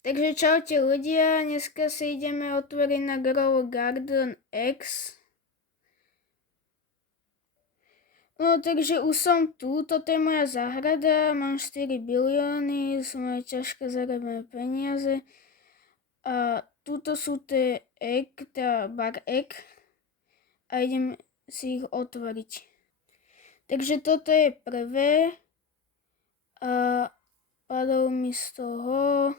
Takže čaute ľudia, dneska si ideme otvoriť na Grow Garden X. No takže už som tu, toto je moja záhrada, mám 4 bilióny, sú moje ťažké zarobené peniaze. A tuto sú tie bar egg a idem si ich otvoriť. Takže toto je prvé a padol mi z toho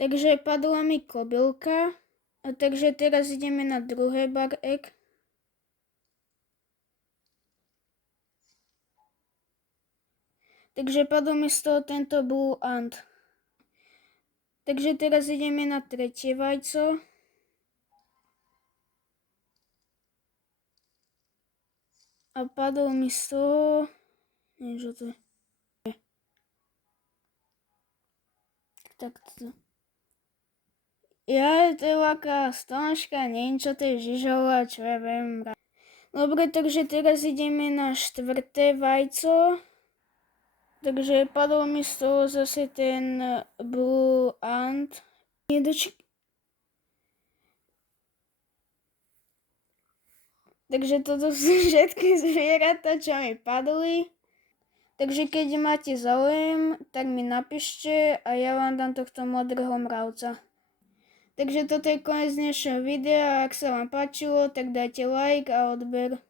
Takže padla mi kobylka. A takže teraz ideme na druhé bar egg. Takže padol mi z toho tento blue ant. Takže teraz ideme na tretie vajco. A padol mi z toho... Neviem, čo to je. Takto. Ja, to je taká stonožka, neviem, čo to je žižová, čo ja viem. Dobre, takže teraz ideme na štvrté vajco. Takže padol mi z toho zase ten blue ant. Takže toto sú všetky zvieratá, čo mi padli. Takže keď máte záujem, tak mi napíšte a ja vám dám tohto modrého mravca. Takže toto je koniec dnešného videa, ak sa vám páčilo, tak dajte like a odber.